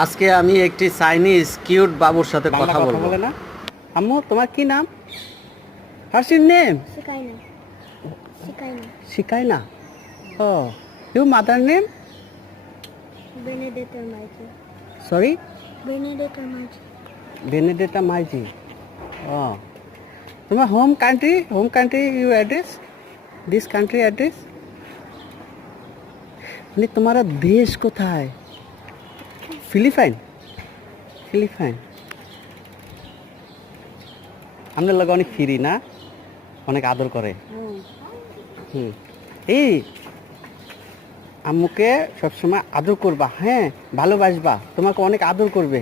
আজকে আমি একটি চাইনিজ কিউট বাবুর সাথে কথা বলবো। বলে না আম্মু, তোমার কি নাম? What's your name? Shikaina. Shikaina. Shikaina. ও, you mother name? Benedetta Maiji. Sorry, Benedetta Maiji. Benedetta Maiji. ও, তোমার home country you address, this country address, মানে তোমার দেশ কোথায়? ফিলিপাইন। আপনার লোক অনেক ফ্রি না, অনেক আদর করে। এই আম্মুকে সবসময় আদর করবা, হ্যাঁ, ভালোবাসবা, তোমাকে অনেক আদর করবে।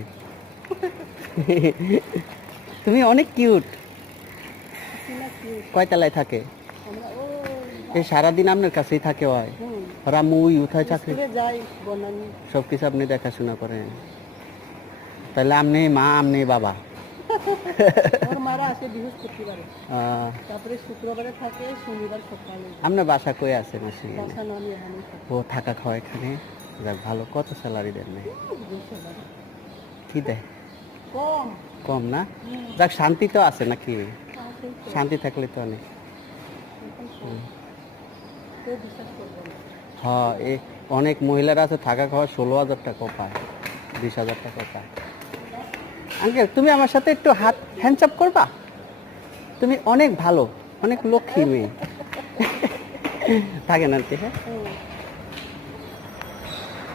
তুমি অনেক কিউট। কয়তলায় থাকে? এই সারাদিন আপনার কাছেই থাকে হয়। আর আম্মু ওই উঠায় চাকরি সব কিছু আপনি দেখাশোনা করেন, তাহলে আপনি মা, আপনি বাবা। আপনার বাসা কই আছে মাসি? ও, থাকা খাওয়া এখানে। যাক ভালো। কত স্যালারি দেন? নাই কি দেয়? কম না? যাক, শান্তি তো আছে নাকি? শান্তি থাকলে তো অনেক। হ্যাঁ, এই অনেক মহিলারা আছে থাকা খাওয়া 16,000 টাকা পায়, 20,000 টাকা পায়। আঙ্কেল, তুমি আমার সাথে একটু হাত হ্যান্ডচাপ করবা? তুমি অনেক ভালো, অনেক লক্ষ্মী মেয়ে। থাকে না? হ্যাঁ,